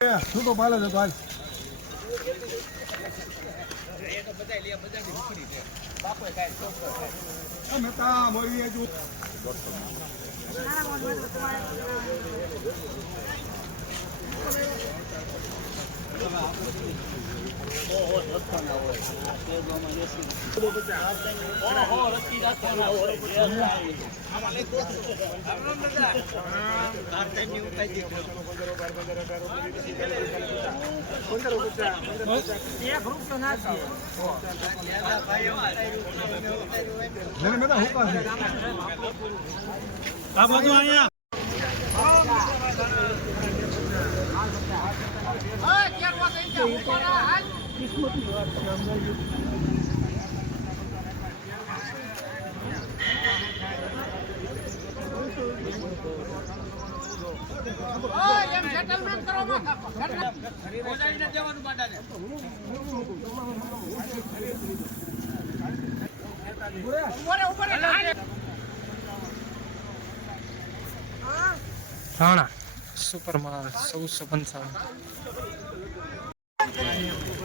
શું તો પાલે છે ભાઈ અમે તા મળીએ જો જેને બધા હુકા છે આ બધું અહીંયા રાણા સુપરમાં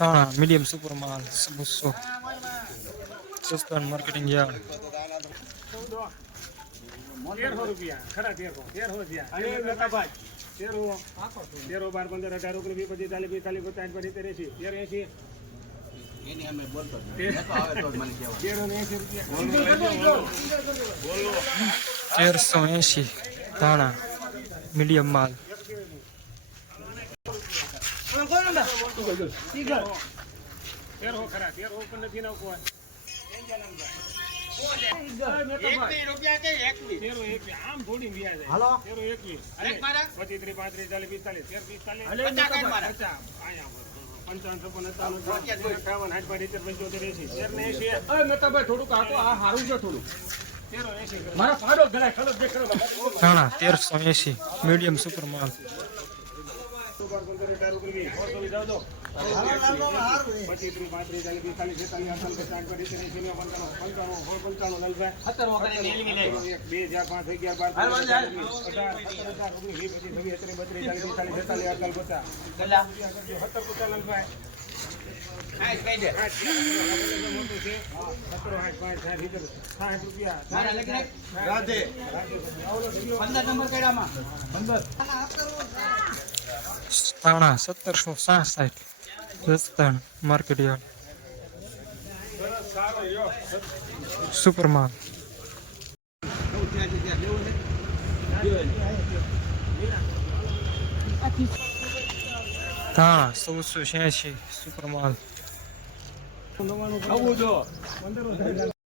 રાણા મીડિયમ સુપર માલ બસો. સસ્તાન માર્કેટિંગ યાર્ડ. તેરસો રૂપિયા. ખરા તેરસો. તેરસો થયા તેરસો તેરો બાર પંદર અઢાર ઓગણીસ પછી પચીસ ચાલીસ પિસ્તાલીસ પચાસ પચીસ એસી તેર એસી તેરો ને એસી રૂપિયા. તેરસો એસી ધાણા મીડિયમ માલ તેરસો ખરા તેરસો ઉપર નથી નાખવો હોય. તેરો એકવી. આમ થોડી વ્યાજ આવે. ખલો એંસી. ધાણા તેરસો એસી મીડિયમ સુપર માલ બાર, પંદર, અઢાર, ઓગણીસ, વીસ. સોળસો, વીસ, ચૌદસો. પચીસ, પાંત્રીસ, ચાલીસ, પિસ્તાલીસ, છેતાલીસ, અડતાલીસ, પચાસ, સાઠ, બાર, સિત્તેર, પંચાણું, પંચાણું, સોળ, પંચાણું, લાલભાઈ. બે, ચાર, પાંચ, અગિયાર, બાર, પંદર, અઢાર, સત્તર, અઢાર, ઓગણીસ, વીસ, પચીસ, છવ્વીસ, સત્તર, બત્રીસ, ચાલીસ, પિસ્તાલીસ, છેતાલીસ, અડતાલીસ, પચાસ. સત્તર, પચાસ, લાલભાઈ. સાઠ, મોટું છે. સત્તર, ધાણા સત્તરસો સાસઠ રસ્તાન માર્કેટ યાર્ડ સુપર માલ ધાણા ચૌદસો છ્યાસી સુપર માલ આવું જો. પંદર